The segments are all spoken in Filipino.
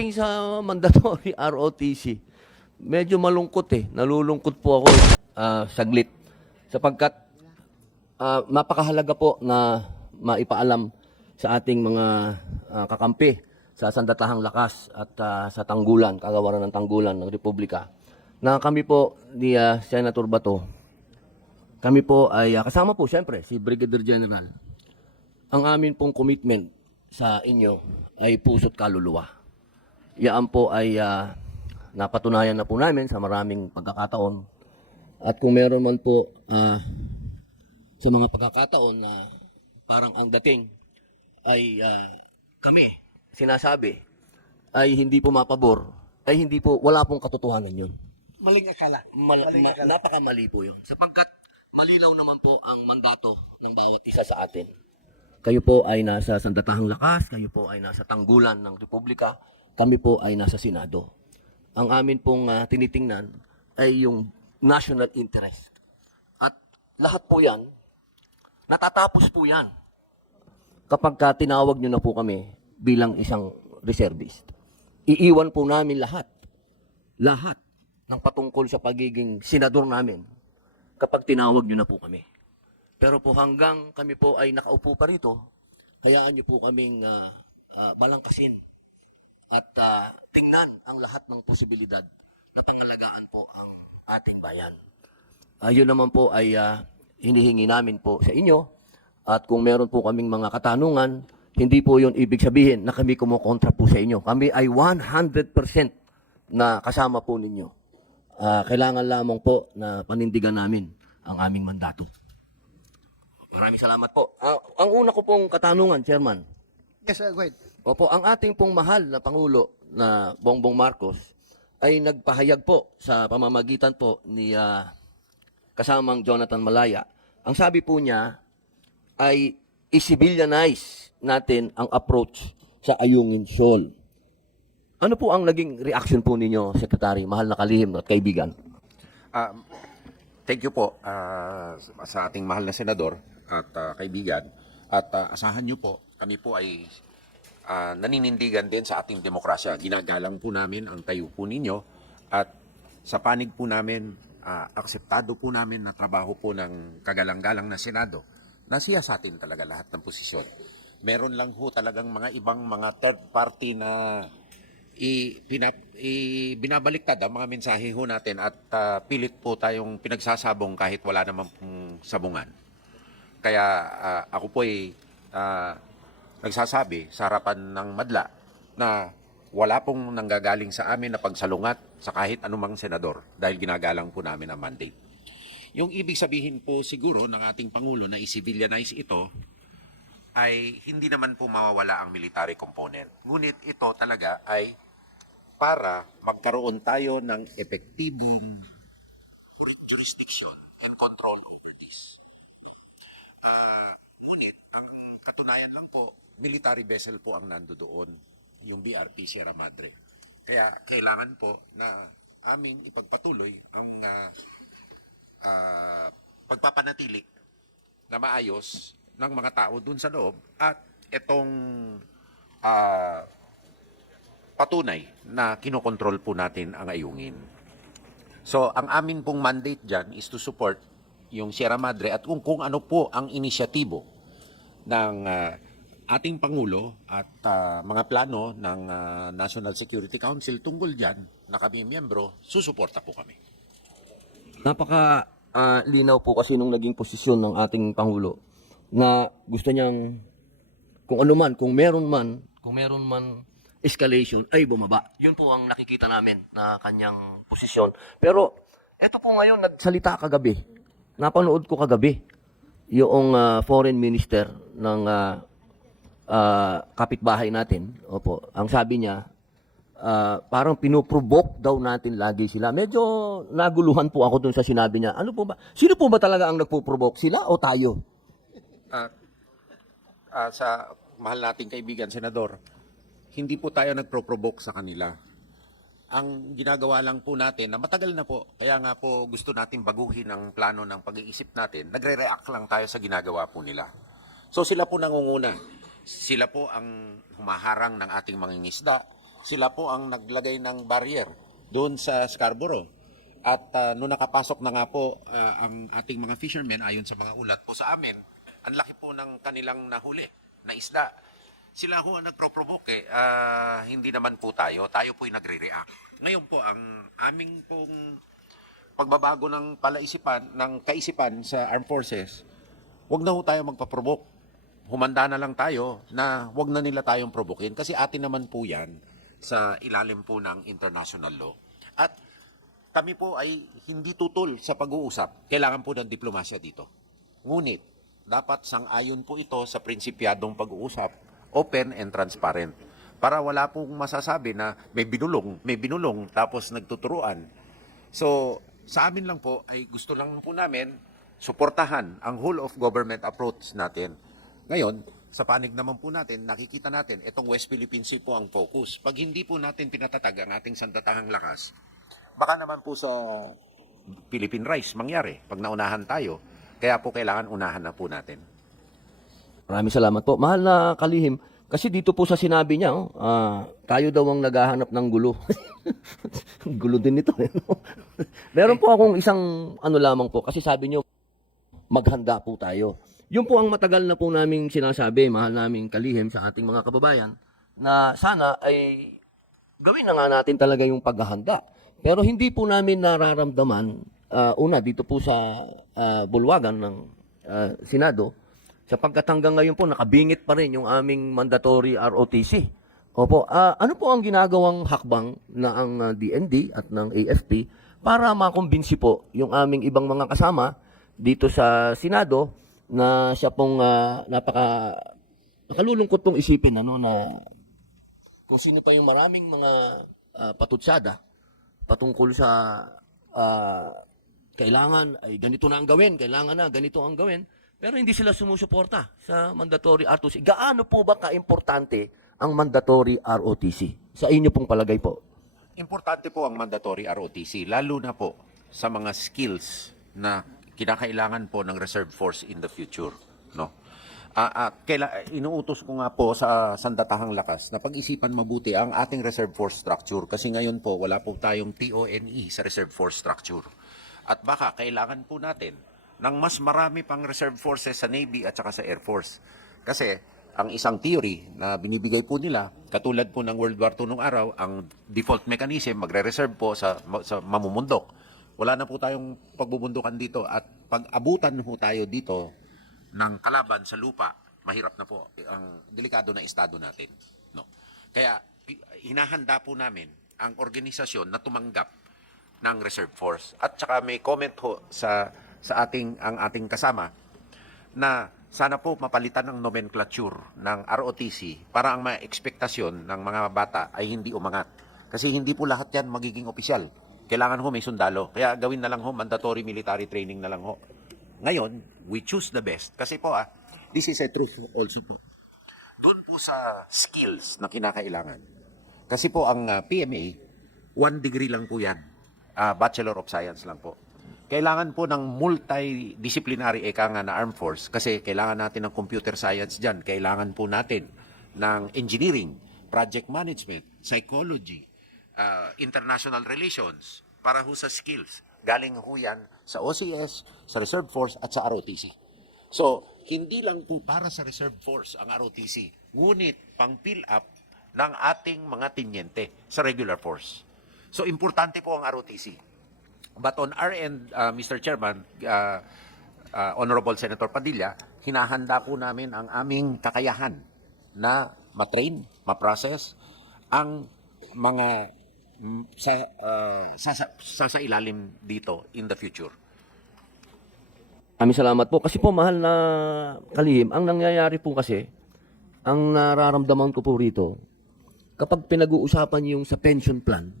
Sa mandatory ROTC, medyo malungkot eh. Nalulungkot po ako saglit. Sapagkat napakahalaga po na maipaalam sa ating mga kakampi sa Sandatahang Lakas at sa Tanggulan, Kagawaran ng Tanggulan ng Republika, na kami po ni Senator Bato, kami po ay kasama po siyempre si Brigadier General. Ang amin pong commitment sa inyo ay puso't kaluluwa. Yan po ay napatunayan na po namin sa maraming pagkakataon. At kung meron man po sa mga pagkakataon na parang ang dating ay kami sinasabi ay hindi po mapabor, ay hindi po, wala pong katotohanan yun. Maling akala. Napakamali po yun. Sapagkat malinaw naman po ang mandato ng bawat isa sa atin. Kayo po ay nasa Sandatahang Lakas, kayo po ay nasa Tanggulan ng Republika, kami po ay nasa Senado. Ang amin pong tinitingnan ay yung national interest. At lahat po yan, natatapos po yan kapag tinawag nyo na po kami bilang isang reservist. Iiwan po namin lahat ng patungkol sa pagiging senador namin kapag tinawag nyo na po kami. Pero po hanggang kami po ay nakaupo pa rito, hayaan nyo po kaming palangkasin at tingnan ang lahat ng posibilidad na pangalagaan po ang ating bayan. Yun naman po ay hinihingi namin po sa inyo, at kung meron po kaming mga katanungan, hindi po yun ibig sabihin na kami kumukontra po sa inyo. Kami ay 100% na kasama po ninyo. Kailangan lamang po na panindigan namin ang aming mandato. Maraming salamat po. Ang una ko pong katanungan, Chairman. Yes, go ahead. Opo, ang ating pong mahal na Pangulo na Bongbong Marcos ay nagpahayag po sa pamamagitan po ni kasamang Jonathan Malaya. Ang sabi po niya ay i-civilianize natin ang approach sa Ayungin Shoal. Ano po ang naging reaction po ninyo, Secretary, mahal na kalihim at kaibigan? Thank you po sa ating mahal na senador at kaibigan. At asahan niyo po, kami po ay naninindigan din sa ating demokrasya. Ginagalang po namin ang tayo po ninyo at sa panig po namin, akseptado po namin na trabaho po ng kagalang-galang na Senado na siya sa atin talaga lahat ng posisyon. Meron lang ho talagang mga ibang mga third party na binabaliktad ang mga mensahe ho natin at pilit po tayong pinagsasabong kahit wala namang sabungan. Kaya ako po ay nagsasabi sa harapan ng madla na wala pong nanggagaling sa amin na pagsalungat sa kahit anumang senador dahil ginagalang po namin ang mandate. Yung ibig sabihin po siguro ng ating Pangulo na i-civilianize ito ay hindi naman po mawawala ang military component. Ngunit ito talaga ay para magkaroon tayo ng epektibong jurisdiction and control over this. Ngunit ang katunayan lang po, military vessel po ang nando doon, yung BRP Sierra Madre. Kaya kailangan po na aming ipagpatuloy ang pagpapanatili na maayos ng mga tao doon sa loob at itong patunay na kinokontrol po natin ang ayungin. So, ang amin pong mandate dyan is to support yung Sierra Madre at kung ano po ang inisyatibo ng ating Pangulo at mga plano ng National Security Council tungkol dyan na kami miyembro, susuporta po kami. Napaka linaw po kasi nung naging posisyon ng ating Pangulo na gusto niyang kung ano man, kung meron man escalation ay bumaba. Yun po ang nakikita namin na kanyang posisyon. Pero eto po ngayon nagsalita kagabi. Napanood ko kagabi yung foreign minister ng kapitbahay natin. Opo, ang sabi niya parang pinoprovoke daw natin lagi sila. Medyo naguluhan po ako dun sa sinabi niya. Ano po ba? Sino po ba talaga ang nagpo-provoke? Sila o tayo? Sa mahal nating kaibigan, Senador, hindi po tayo nagpro-provoke sa kanila. Ang ginagawa lang po natin, na matagal na po, kaya nga po gusto natin baguhin ang plano ng pag-iisip natin, nagre-react lang tayo sa ginagawa po nila. So sila po nangunguna. Sila po ang humaharang ng ating mga ngisda. sila po ang naglagay ng barrier doon sa Scarborough. At nung nakapasok na nga po ang ating mga fishermen, ayon sa mga ulat po sa amin, ang laki po ng kanilang nahuli na isda. Sila ho ang nagpro-provoke hindi naman po tayo po'y nagre-react. Ngayon po, ang aming pong pagbabago ng kaisipan sa Armed Forces, wag na ho tayo magpa-provoke. Humanda na lang tayo na wag na nila tayong provokin kasi atin naman po yan sa ilalim po ng international law. At kami po ay hindi tutol sa pag-uusap. Kailangan po ng diplomasya dito. Ngunit, dapat sang-ayon po ito sa prinsipyadong pag-uusap, open and transparent. Para wala pong masasabi na may binulong, tapos nagtuturuan. So, sa amin lang po, ay gusto lang po namin suportahan ang whole of government approach natin. Ngayon, sa panig naman po natin, nakikita natin, itong West Philippine Sea po ang focus. Pag hindi po natin pinatatag ang ating sandatahang lakas, baka naman po sa Philippine Rise mangyari pag naunahan tayo. Kaya po kailangan unahan na po natin. Maraming salamat po. Mahal na kalihim, kasi dito po sa sinabi niya, tayo daw ang naghahanap ng gulo. Gulo din ito. Meron po akong isang lamang po, kasi sabi niyo, maghanda po tayo. Yun po ang matagal na po naming sinasabi, mahal naming kalihim sa ating mga kababayan, na sana ay gawin na nga natin talaga yung paghahanda. Pero hindi po namin nararamdaman, una dito po sa bulwagan ng Senado, sapagkat hanggang ngayon po nakabingit pa rin yung aming mandatory ROTC. Opo, ano po ang ginagawang hakbang na ang DND at ng AFP para makumbinsi po yung aming ibang mga kasama dito sa Senado na siya pong nakalulungkot pong isipin na kung sino pa yung maraming mga patutsada patungkol sa kailangan ay ganito na ang gawin, kailangan na ganito ang gawin, pero hindi sila sumusuporta sa mandatory ROTC. Gaano po ba kaimportante ang mandatory ROTC? Sa inyo pong palagay po. Importante po ang mandatory ROTC, lalo na po sa mga skills na kinakailangan po ng reserve force in the future. No? Inuutos ko nga po sa sandatahang lakas na pag-isipan mabuti ang ating reserve force structure kasi ngayon po wala po tayong TONE sa reserve force structure. At baka kailangan po natin ng mas marami pang reserve forces sa Navy at saka sa Air Force. Kasi ang isang theory na binibigay po nila, katulad po ng World War II nung araw, ang default mechanism magre-reserve po sa mamumundok. Wala na po tayong pagbubundukan dito at pag abutan po tayo dito ng kalaban sa lupa, mahirap na po ang delikado na estado natin. No? Kaya hinahanda po namin ang organisasyon na tumanggap ng reserve force. At saka may comment ho sa ang ating kasama na sana po mapalitan ng nomenclature ng ROTC para ang mga ekspektasyon ng mga bata ay hindi umangat. Kasi hindi po lahat yan magiging opisyal. Kailangan ho may sundalo. Kaya gawin na lang ho, mandatory military training na lang ho. Ngayon, we choose the best. Kasi po, this is a truth also po. Doon po sa skills na kinakailangan. Kasi po ang PMA, 1 degree lang po yan. Bachelor of Science lang po. Kailangan po ng multidisciplinary na armed force kasi kailangan natin ng computer science dyan. Kailangan po natin ng engineering, project management, psychology, international relations para ho sa skills. Galing ho yan sa OCS, sa Reserve Force at sa ROTC. So, hindi lang po para sa Reserve Force ang ROTC, ngunit pang fill up ng ating mga tinyente sa regular force. So, importante po ang ROTC. But on our end, Mr. Chairman, Honorable Senator Padilla, hinahanda po namin ang aming kakayahan na matrain, maprocess ang mga sa ilalim dito in the future. Maraming salamat po. Kasi po, mahal na kalihim, ang nangyayari po kasi, ang nararamdaman ko po rito, kapag pinag-uusapan yung sa pension plan,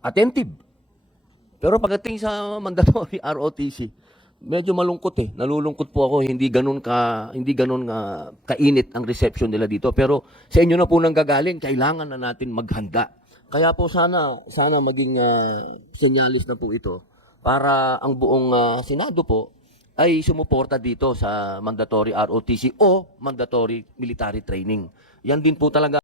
attentive. Pero pagdating sa mandatory ROTC, medyo malungkot eh. Nalulungkot po ako, hindi ganun kainit ang reception nila dito. Pero sa inyo na po nang gagaling, kailangan na natin maghanda. Kaya po sana maging senyalis na po ito para ang buong Senado po ay sumuporta dito sa mandatory ROTC o mandatory military training. Yan din po talaga